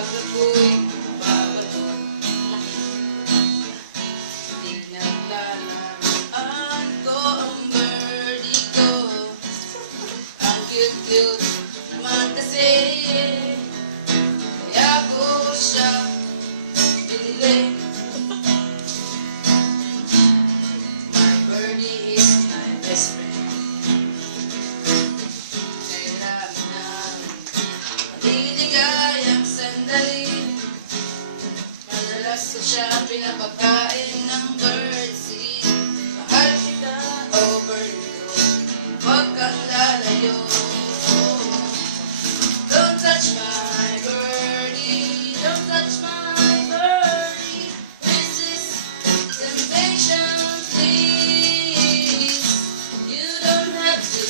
ako'y babato. Tignan ko ang birdie ko. Ang cute-cute naman kasi, kaya ko siya binili. My birdie is my best friend. Kailangan namin maliligayang sandali. Madalas ko siya pinapagkain ng birdseed. Mahal kita, oh birdie ko, huwag kang lalayo. Don't touch my birdie, don't touch my birdie. Resist temptation, please. You don't have to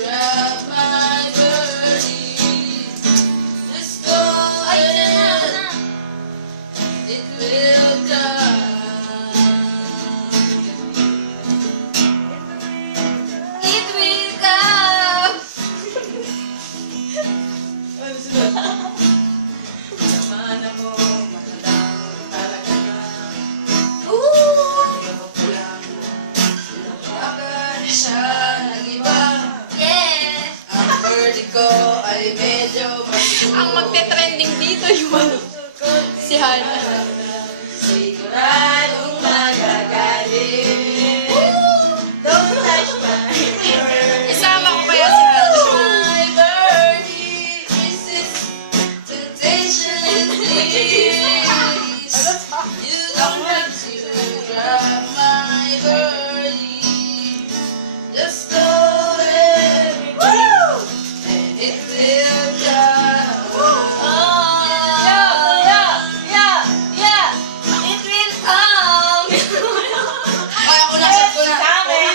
grab my birdie. Just go ahead, it will come. It will come. Naman ako, mahal mo talaga na. Ayoko ko lang, baka siya ng iba. Yeah! Ang birdie ko ay medyo Ang magte-trending dito yung si Hana. sigurado.